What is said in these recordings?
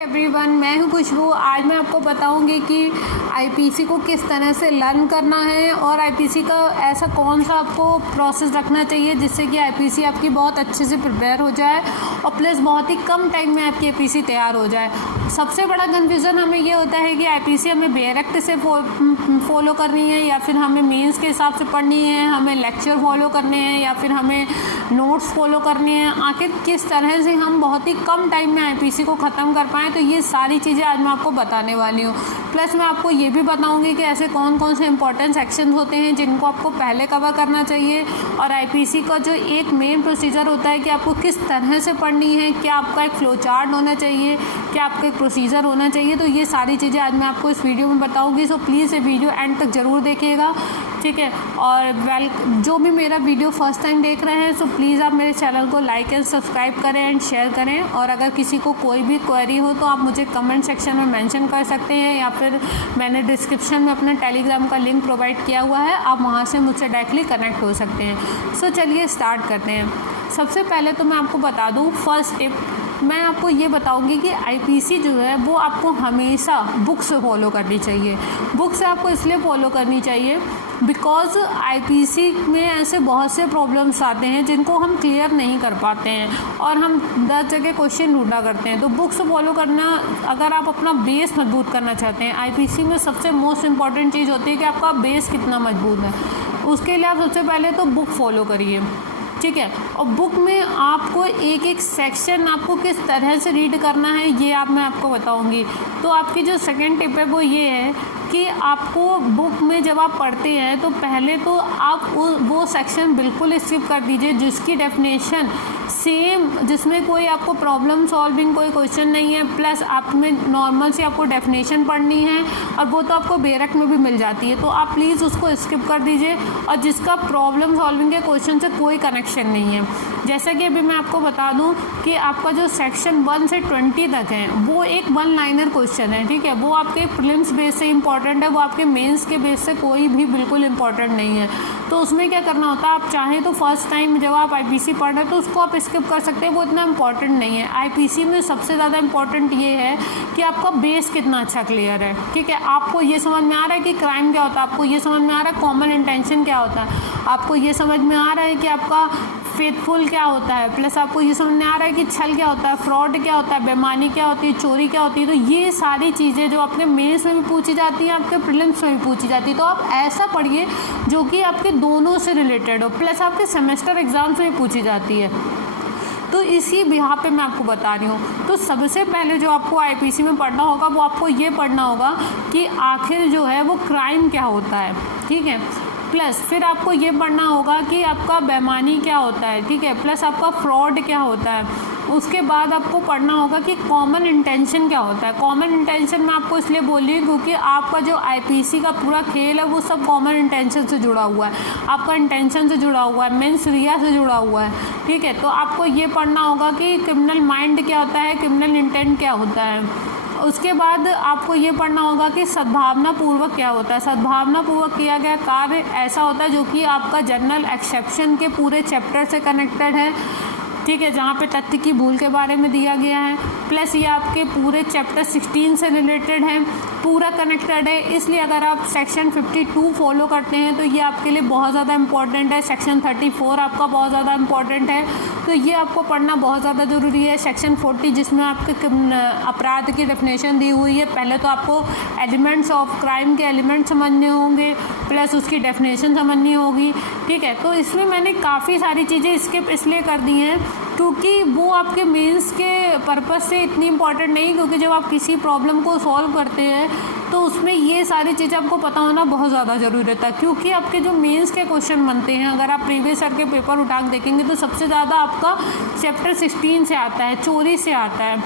Everyone, मैं हूं खुशबू। आज मैं आपको बताऊंगी कि आईपीसी को किस तरह से लर्न करना है और आईपीसी का ऐसा कौन सा आपको प्रोसेस रखना चाहिए जिससे कि आईपीसी आपकी बहुत अच्छे से प्रिपेयर हो जाए और प्लस बहुत ही कम टाइम में आपकी आईपीसी तैयार हो जाए। सबसे बड़ा कन्फ्यूज़न हमें ये होता है कि आईपीसी हमें डायरेक्ट से फॉलो करनी है या फिर हमें मेंस के हिसाब से पढ़नी है, हमें लेक्चर फॉलो करने हैं या फिर हमें नोट्स फॉलो करने हैं। आखिर किस तरह से हम बहुत ही कम टाइम में आईपीसी को ख़त्म कर पाएँ, तो ये सारी चीज़ें आज मैं आपको बताने वाली हूँ। प्लस मैं आपको ये भी बताऊँगी कि ऐसे कौन कौन से इंपॉर्टेंट सेक्शन होते हैं जिनको आपको पहले कवर करना चाहिए और आईपीसी का जो एक मेन प्रोसीजर होता है कि आपको किस तरह से पढ़नी है, क्या आपका एक फ्लो चार्ट होना चाहिए, क्या आपका एक प्रोसीजर होना चाहिए। तो ये सारी चीज़ें आज मैं आपको इस वीडियो में बताऊँगी। सो प्लीज़ ये वीडियो एंड तक ज़रूर देखिएगा, ठीक है। और जो भी मेरा वीडियो फर्स्ट टाइम देख रहे हैं सो प्लीज़ आप मेरे चैनल को लाइक एंड सब्सक्राइब करें एंड शेयर करें। और अगर किसी को कोई भी क्वेरी हो तो आप मुझे कमेंट सेक्शन में मेंशन कर सकते हैं या फिर मैंने डिस्क्रिप्शन में अपना टेलीग्राम का लिंक प्रोवाइड किया हुआ है, आप वहाँ से मुझसे डायरेक्टली कनेक्ट हो सकते हैं। सो चलिए स्टार्ट करते हैं। सबसे पहले तो मैं आपको बता दूँ फर्स्ट टिप, मैं आपको ये बताऊंगी कि आईपीसी जो है वो आपको हमेशा बुक से फॉलो करनी चाहिए। बुक से आपको इसलिए फॉलो करनी चाहिए बिकॉज़ आईपीसी में ऐसे बहुत से प्रॉब्लम्स आते हैं जिनको हम क्लियर नहीं कर पाते हैं और हम 10 जगह क्वेश्चन ढूंढा करते हैं। तो बुक से फॉलो करना, अगर आप अपना बेस मजबूत करना चाहते हैं, आईपीसी में सबसे मोस्ट इम्पॉर्टेंट चीज़ होती है कि आपका बेस कितना मजबूत है। उसके लिए आप सबसे पहले तो बुक फॉलो करिए, ठीक है। और बुक में आपको एक एक सेक्शन आपको किस तरह से रीड करना है ये मैं आपको बताऊंगी। तो आपकी जो सेकंड टिप है वो ये है कि आपको बुक में जब आप पढ़ते हैं तो पहले तो आप वो सेक्शन बिल्कुल स्किप कर दीजिए जिसकी डेफिनेशन सेम, जिसमें कोई आपको प्रॉब्लम सॉल्विंग कोई क्वेश्चन नहीं है, प्लस आप में नॉर्मल से आपको डेफिनेशन पढ़नी है और वो तो आपको बेरक में भी मिल जाती है। तो आप प्लीज़ उसको स्किप कर दीजिए और जिसका प्रॉब्लम सॉल्विंग के क्वेश्चन से कोई कनेक्शन नहीं है। जैसा कि अभी मैं आपको बता दूं कि आपका जो सेक्शन 1 से 20 तक है वो एक 1 लाइनर क्वेश्चन है, ठीक है। वो आपके प्रीलिम्स बेस से इंपॉर्टेंट है, वो आपके मेंस के बेस से कोई भी बिल्कुल इंपॉर्टेंट नहीं है। तो उसमें क्या करना होता है, आप चाहें तो फर्स्ट टाइम जब आप आईपीसी पढ़ रहे हैं तो उसको आप स्किप कर सकते हैं, वो इतना इंपॉर्टेंट नहीं है। आईपीसी में सबसे ज़्यादा इंपॉर्टेंट ये है कि आपका बेस कितना अच्छा क्लियर है, ठीक है। आपको ये समझ में आ रहा है कि क्राइम क्या होता है, आपको ये समझ में आ रहा है कॉमन इंटेंशन क्या होता है, आपको ये समझ में आ रहा है कि आपका फेथफुल क्या होता है, प्लस आपको ये समझ में आ रहा है कि छल क्या होता है, फ्रॉड क्या होता है, बेईमानी क्या होती है, चोरी क्या होती है। तो ये सारी चीज़ें जो आपके मेंस में भी पूछी जाती हैं, आपके प्रीलिम्स में भी पूछी जाती है। तो आप ऐसा पढ़िए जो कि आपके दोनों से रिलेटेड हो, प्लस आपके सेमेस्टर एग्जाम्स में भी पूछी जाती है। तो इसी बिहार पे मैं आपको बता रही हूँ। तो सबसे पहले जो आपको आईपीसी में पढ़ना होगा वो आपको ये पढ़ना होगा कि आखिर जो है वो क्राइम क्या होता है, ठीक है। प्लस फिर आपको ये पढ़ना होगा कि आपका बेईमानी क्या होता है, ठीक है। प्लस आपका फ्रॉड क्या होता है। उसके बाद आपको पढ़ना होगा कि कॉमन इंटेंशन क्या होता है। कॉमन इंटेंशन मैं आपको इसलिए बोल रही हूँ क्योंकि आपका जो आईपीसी का पूरा खेल है वो सब कॉमन इंटेंशन से जुड़ा हुआ है, आपका इंटेंशन से जुड़ा हुआ है, मेंस रिया से जुड़ा हुआ है, ठीक है। तो आपको ये पढ़ना होगा कि क्रिमिनल माइंड क्या होता है, क्रिमिनल इंटेंट क्या होता है। उसके बाद आपको ये पढ़ना होगा कि सद्भावना पूर्वक क्या होता है। सद्भावना पूर्वक किया गया कार्य ऐसा होता है जो कि आपका जनरल एक्सेप्शन के पूरे चैप्टर से कनेक्टेड है, ठीक है, जहाँ पे तथ्य की भूल के बारे में दिया गया है। प्लस ये आपके पूरे चैप्टर 16 से रिलेटेड है, पूरा कनेक्टेड है। इसलिए अगर आप सेक्शन 52 फॉलो करते हैं तो ये आपके लिए बहुत ज़्यादा इंपॉर्टेंट है। सेक्शन 34 आपका बहुत ज़्यादा इंपॉर्टेंट है, तो ये आपको पढ़ना बहुत ज़्यादा ज़रूरी है। सेक्शन 40 जिसमें आपके अपराध की डेफिनेशन दी हुई है, पहले तो आपको एलिमेंट्स ऑफ क्राइम के एलिमेंट समझने होंगे, प्लस उसकी डेफिनेशन समझनी होगी, ठीक है। तो इसमें मैंने काफ़ी सारी चीज़ें स्किप इसलिए कर दी हैं क्योंकि वो आपके मेंस के पर्पस से इतनी इंपॉर्टेंट नहीं, क्योंकि जब आप किसी प्रॉब्लम को सॉल्व करते हैं तो उसमें ये सारी चीज़ें आपको पता होना बहुत ज़्यादा ज़रूरी होता है। क्योंकि आपके जो मेंस के क्वेश्चन बनते हैं, अगर आप प्रीवियस ईयर के पेपर उठा के देखेंगे तो सबसे ज़्यादा आपका चैप्टर 16 से आता है, चोरी से आता है,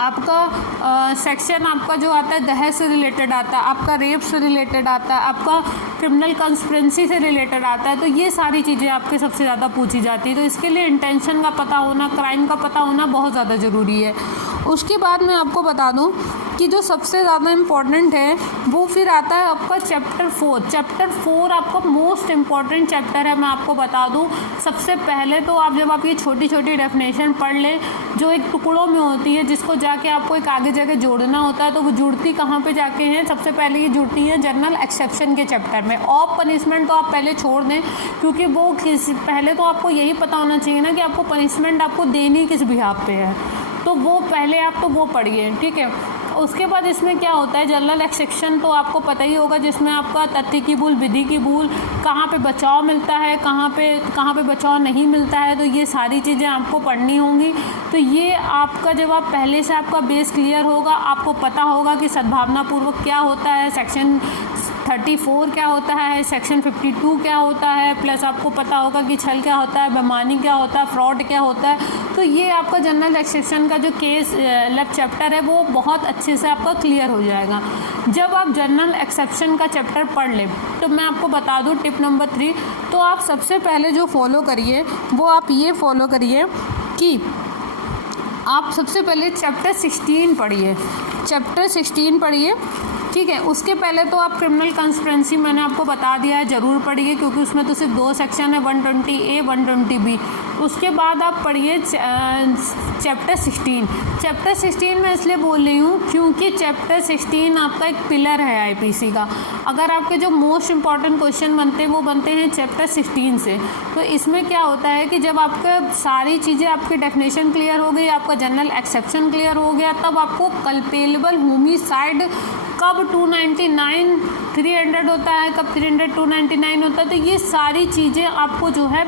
आपका सेक्शन आपका जो आता है दहेज से रिलेटेड आता है, आपका रेप से रिलेटेड आता है, आपका क्रिमिनल कंस्पिरेंसी से रिलेटेड आता है। तो ये सारी चीज़ें आपके सबसे ज़्यादा पूछी जाती है। तो इसके लिए इंटेंशन का पता होना, क्राइम का पता होना बहुत ज़्यादा ज़रूरी है। उसके बाद मैं आपको बता दूं कि जो सबसे ज़्यादा इम्पॉर्टेंट है वो फिर आता है आपका चैप्टर 4। चैप्टर 4 आपका मोस्ट इम्पॉर्टेंट चैप्टर है। मैं आपको बता दूं, सबसे पहले तो आप जब आप ये छोटी छोटी डेफिनेशन पढ़ लें जो एक टुकड़ों में होती है, जिसको जाके आपको एक आगे जाके जोड़ना होता है, तो वो जुड़ती कहाँ पे जाके हैं? सबसे पहले ये जुड़ती है जनरल एक्सेप्शन के चैप्टर में। ऑफ पनिशमेंट तो आप पहले छोड़ दें, क्योंकि वो पहले तो आपको यही पता होना चाहिए ना कि आपको पनिशमेंट आपको देनी किस बिहाफ पे है, तो वो पहले आप तो वो पढ़िए, ठीक है। उसके बाद इसमें क्या होता है, जनरल एक्सेप्शन तो आपको पता ही होगा, जिसमें आपका तथ्य की भूल, विधि की भूल, कहाँ पे बचाव मिलता है, कहाँ पे बचाव नहीं मिलता है, तो ये सारी चीज़ें आपको पढ़नी होंगी। तो ये आपका जब आप पहले से आपका बेस क्लियर होगा, आपको पता होगा कि सद्भावनापूर्वक क्या होता है, सेक्शन 34 क्या होता है, सेक्शन 52 क्या होता है, प्लस आपको पता होगा कि छल क्या होता है, बेईमानी क्या होता है, फ्रॉड क्या होता है। तो ये आपका जनरल एक्सेप्शन का जो केस चैप्टर है वो बहुत अच्छे से आपका क्लियर हो जाएगा। जब आप जनरल एक्सेप्शन का चैप्टर पढ़ लें तो मैं आपको बता दूं टिप नंबर 3, तो आप सबसे पहले जो फॉलो करिए वो आप ये फॉलो करिए कि आप सबसे पहले चैप्टर 16 पढ़िए। चैप्टर 16 पढ़िए, ठीक है। उसके पहले तो आप क्रिमिनल कंस्पिरेंसी मैंने आपको बता दिया है, ज़रूर पढ़िए, क्योंकि उसमें तो सिर्फ 2 सेक्शन है, 120A 120B। उसके बाद आप पढ़िए चैप्टर 16। चैप्टर 16 मैं इसलिए बोल रही हूँ क्योंकि चैप्टर 16 आपका एक पिलर है आईपीसी का। अगर आपके जो मोस्ट इम्पॉर्टेंट क्वेश्चन बनते हैं वो बनते हैं चैप्टर 16 से। तो इसमें क्या होता है कि जब आपका सारी चीज़ें, आपकी डेफिनेशन क्लियर हो गई, आपका जनरल एक्सेप्शन क्लियर हो गया, तब आपको कल्पेबल होमिसाइड कब 299 300 होता है, कब 300 299 होता है, तो ये सारी चीज़ें आपको जो है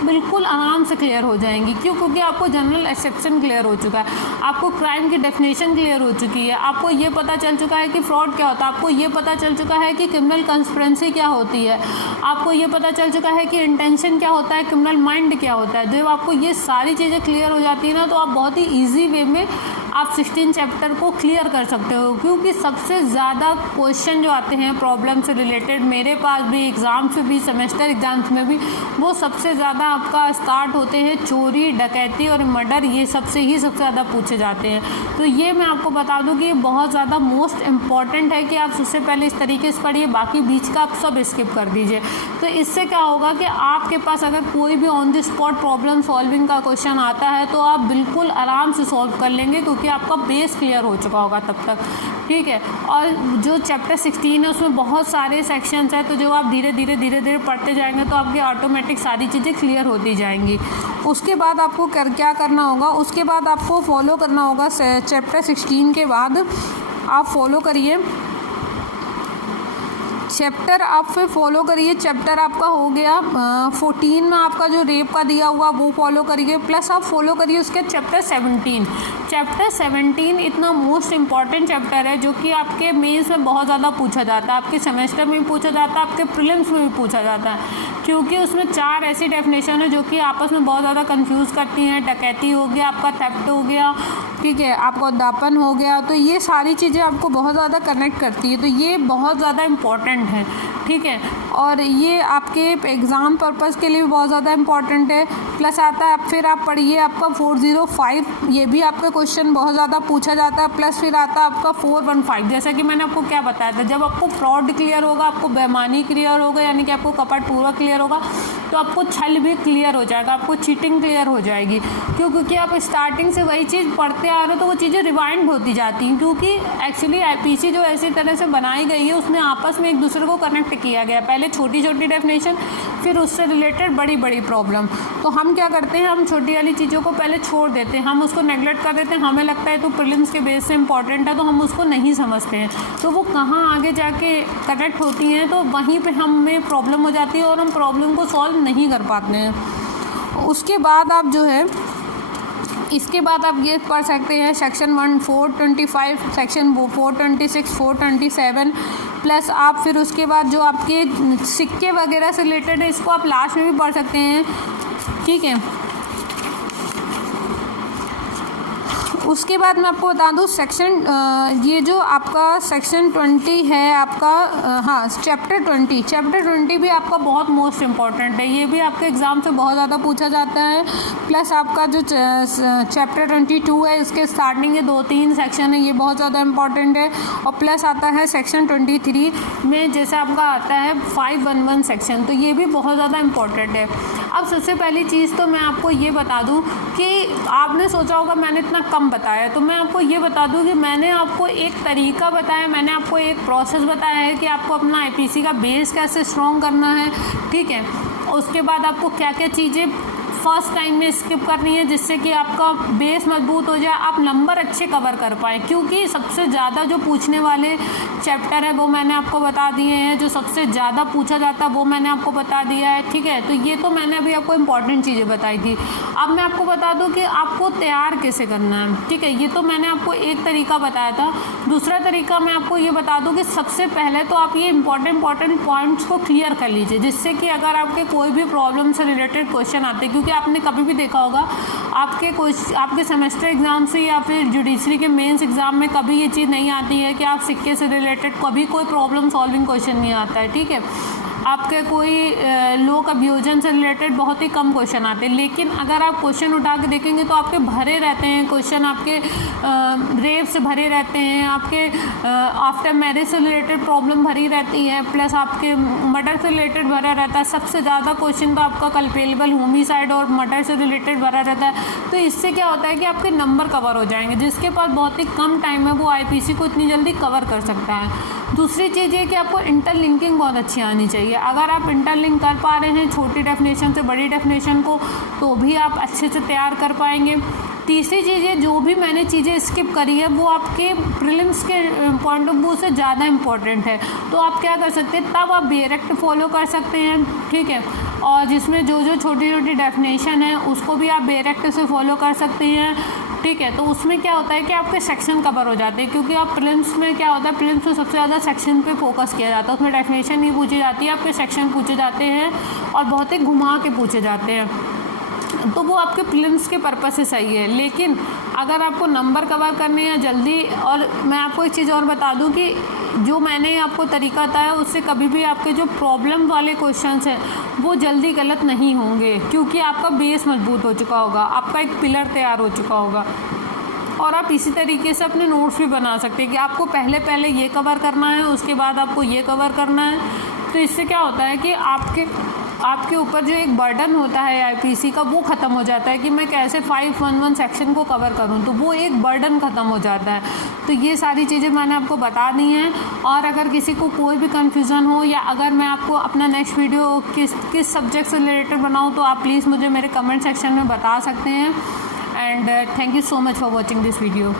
बिल्कुल आराम से क्लियर हो जाएंगी। क्यों? क्योंकि आपको जनरल एक्सेप्शन क्लियर हो चुका है, आपको क्राइम की डेफिनेशन क्लियर हो चुकी है, आपको ये पता चल चुका है कि फ्रॉड क्या होता है, आपको ये पता चल चुका है कि क्रिमिनल कंस्पिरेंसी क्या होती है, आपको ये पता चल चुका है कि इंटेंशन क्या होता है, क्रिमिनल माइंड क्या होता है। जब आपको ये सारी चीज़ें क्लियर हो जाती है ना, तो आप बहुत ही ईजी वे में आप 16 चैप्टर को क्लियर कर सकते हो। क्योंकि सबसे ज़्यादा क्वेश्चन जो आते हैं प्रॉब्लम से रिलेटेड, मेरे पास भी एग्ज़ाम्स में भी, सेमेस्टर एग्ज़ाम्स में भी, वो सबसे ज़्यादा आपका स्टार्ट होते हैं चोरी, डकैती और मर्डर, ये सबसे ज़्यादा पूछे जाते हैं। तो ये मैं आपको बता दूं कि ये बहुत ज़्यादा मोस्ट इम्पॉर्टेंट है कि आप सबसे पहले इस तरीके से पढ़िए, बाकी बीच का आप सब स्किप कर दीजिए। तो इससे क्या होगा कि आपके पास अगर कोई भी on the spot problem solving का क्वेश्चन आता है तो आप बिल्कुल आराम से सॉल्व कर लेंगे, क्योंकि आपका बेस क्लियर हो चुका होगा तब तक, ठीक है। और जो चैप्टर 16 है उसमें बहुत सारे सेक्शंस हैं, तो जो आप धीरे धीरे पढ़ते जाएंगे तो आपकी ऑटोमेटिक सारी चीज़ें क्लियर होती जाएंगी। उसके बाद आपको क्या करना होगा, उसके बाद आपको फॉलो करना होगा चैप्टर 16 के बाद आप फॉलो करिए चैप्टर, आप फिर फॉलो करिए चैप्टर आपका हो गया 14 में आपका जो रेप का दिया हुआ वो फॉलो करिए, प्लस आप फॉलो करिए उसके चैप्टर 17। चैप्टर 17 इतना मोस्ट इम्पॉर्टेंट चैप्टर है जो कि आपके मेंस में बहुत ज़्यादा पूछा जाता है, आपके सेमेस्टर में भी पूछा जाता है, आपके प्रीलिम्स में भी पूछा जाता है, क्योंकि उसमें 4 ऐसी डेफिनेशन है जो कि आपस में बहुत ज़्यादा कंफ्यूज करती हैं। डकैती हो गया, आपका थेफ्ट हो गया, ठीक है, आपका दापन हो गया, तो ये सारी चीज़ें आपको बहुत ज़्यादा कनेक्ट करती है, तो ये बहुत ज़्यादा इम्पॉर्टेंट है, ठीक है। और ये आपके एग्ज़ाम पर्पज़ के लिए भी बहुत ज़्यादा इम्पॉर्टेंट है। प्लस आता है, फिर आप पढ़िए आपका 405, ये भी आपका क्वेश्चन बहुत ज़्यादा पूछा जाता है। प्लस फिर आता है आपका 415, जैसा कि मैंने आपको क्या बताया था, जब आपको फ्रॉड क्लियर होगा, आपको बेईमानी क्लियर होगा, यानी कि आपको कपट पूरा क्लियर होगा, तो आपको छल भी क्लियर हो जाएगा, आपको चीटिंग क्लियर हो जाएगी। क्योंकि आप स्टार्टिंग से वही चीज़ पढ़ते आ रहे हो तो वो चीज़ें रिवाइंड होती जाती हैं, क्योंकि एक्चुअली आईपीसी जो ऐसी तरह से बनाई गई है उसमें आपस में एक दूसरे को कनेक्ट किया गया, पहले छोटी छोटी डेफिनेशन, फिर उससे रिलेटेड बड़ी बड़ी प्रॉब्लम। तो हम क्या करते हैं, हम छोटी वाली चीज़ों को पहले छोड़ देते हैं, हम उसको नेगलेक्ट कर देते हैं, हमें लगता है तो प्रीलिम्स के बेस से इंपॉर्टेंट है, तो हम उसको नहीं समझते हैं, तो वो कहाँ आगे जाके कनेक्ट होती हैं, तो वहीं पे हमें प्रॉब्लम हो जाती है और हम प्रॉब्लम को सॉल्व नहीं कर पाते हैं। उसके बाद आप जो है, इसके बाद आप ये पढ़ सकते हैं सेक्शन 425, सेक्शन 426, 427, प्लस आप फिर उसके बाद जो आपके सिक्के वगैरह से रिलेटेड है इसको आप लास्ट में भी पढ़ सकते हैं, ठीक है। उसके बाद मैं आपको बता दूं सेक्शन ये जो आपका सेक्शन 20 है आपका हाँ चैप्टर 20 भी आपका बहुत मोस्ट इम्पॉर्टेंट है। ये भी आपके एग्ज़ाम से बहुत ज़्यादा पूछा जाता है। प्लस आपका जो चैप्टर 22 है इसके स्टार्टिंग के 2-3 सेक्शन है, ये बहुत ज़्यादा इम्पॉर्टेंट है। और प्लस आता है सेक्शन 23 में जैसे आपका आता है 511 सेक्शन, तो ये भी बहुत ज़्यादा इम्पॉर्टेंट है। अब सबसे पहली चीज़ तो मैं आपको ये बता दूं कि आपने सोचा होगा मैंने इतना कम बताया, तो मैं आपको ये बता दूं कि मैंने आपको एक तरीका बताया, मैंने आपको एक प्रोसेस बताया है कि आपको अपना आईपीसी का बेस कैसे स्ट्रॉन्ग करना है, ठीक है। उसके बाद आपको क्या क्या चीज़ें फर्स्ट टाइम में स्किप करनी है जिससे कि आपका बेस मजबूत हो जाए, आप नंबर अच्छे कवर कर पाए, क्योंकि सबसे ज़्यादा जो पूछने वाले चैप्टर है वो मैंने आपको बता दिए हैं, जो सबसे ज़्यादा पूछा जाता है वो मैंने आपको बता दिया है, ठीक है। तो ये तो मैंने अभी आपको इम्पॉर्टेंट चीज़ें बताई थी। अब मैं आपको बता दूं कि आपको तैयार कैसे करना है, ठीक है। ये तो मैंने आपको एक तरीका बताया था। दूसरा तरीका मैं आपको ये बता दूं कि सबसे पहले तो आप ये इंपॉर्टेंट पॉइंट्स को क्लियर कर लीजिए, जिससे कि अगर आपके कोई भी प्रॉब्लम से रिलेटेड क्वेश्चन आते हैं, क्योंकि आपने कभी भी देखा होगा आपके सेमेस्टर एग्जाम से या फिर जुडिशरी के मेंस एग्जाम में कभी ये चीज़ नहीं आती है कि आप सिक्के से रिलेटेड कभी कोई प्रॉब्लम सॉल्विंग क्वेश्चन नहीं आता है, ठीक है। आपके कोई लोक अभियोजन से रिलेटेड बहुत ही कम क्वेश्चन आते हैं, लेकिन अगर आप क्वेश्चन उठा के देखेंगे तो आपके भरे रहते हैं क्वेश्चन, आपके रेप से भरे रहते हैं, आपके आफ्टर मैरिज से रिलेटेड प्रॉब्लम भरी रहती है, प्लस आपके मर्डर से रिलेटेड भरा रहता है। सबसे ज़्यादा क्वेश्चन तो आपका कल्पेबल होमिसाइड और मर्डर से रिलेटेड भरा रहता है। तो इससे क्या होता है कि आपके नंबर कवर हो जाएंगे, जिसके पास बहुत ही कम टाइम है वो आईपीसी को इतनी जल्दी कवर कर सकता है। दूसरी चीज़ ये कि आपको इंटरलिंकिंग बहुत अच्छी आनी चाहिए। अगर आप इंटरलिंक कर पा रहे हैं छोटी डेफिनेशन से बड़ी डेफिनेशन को, तो भी आप अच्छे से तैयार कर पाएंगे। तीसरी चीज़ है, जो भी मैंने चीज़ें स्किप करी है वो आपके प्रीलिम्स के पॉइंट ऑफ व्यू से ज़्यादा इम्पॉर्टेंट है, तो आप क्या कर सकते हैं, तब आप डायरेक्ट फॉलो कर सकते हैं, ठीक है। और जिसमें जो छोटी छोटी डेफिनेशन है उसको भी आप डायरेक्ट से फॉलो कर सकते हैं, ठीक है। तो उसमें क्या होता है कि आपके सेक्शन कवर हो जाते हैं, क्योंकि आप प्रीलिम्स में क्या होता है, प्रीलिम्स में सबसे ज़्यादा सेक्शन पे फोकस किया जाता है, उसमें डेफिनेशन नहीं पूछी जाती है, आपके सेक्शन पूछे जाते हैं और बहुत ही घुमा के पूछे जाते हैं, तो वो आपके प्रीलिम्स के पर्पस से सही है। लेकिन अगर आपको नंबर कवर करने हैं जल्दी, और मैं आपको एक चीज़ और बता दूं कि जो मैंने आपको तरीका बताया उससे कभी भी आपके जो प्रॉब्लम वाले क्वेश्चंस हैं वो जल्दी गलत नहीं होंगे, क्योंकि आपका बेस मजबूत हो चुका होगा, आपका एक पिलर तैयार हो चुका होगा। और आप इसी तरीके से अपने नोट्स भी बना सकते हैं कि आपको पहले ये कवर करना है, उसके बाद आपको ये कवर करना है। तो इससे क्या होता है कि आपके ऊपर जो एक बर्डन होता है आईपीसी का वो ख़त्म हो जाता है कि मैं कैसे 511 सेक्शन को कवर करूं, तो वो एक बर्डन ख़त्म हो जाता है। तो ये सारी चीज़ें मैंने आपको बता दी हैं। और अगर किसी को कोई भी कन्फ्यूज़न हो, या अगर मैं आपको अपना नेक्स्ट वीडियो किस सब्जेक्ट से रिलेटेड बनाऊँ, तो आप प्लीज़ मुझे मेरे कमेंट सेक्शन में बता सकते हैं। And thank you so much for watching this video.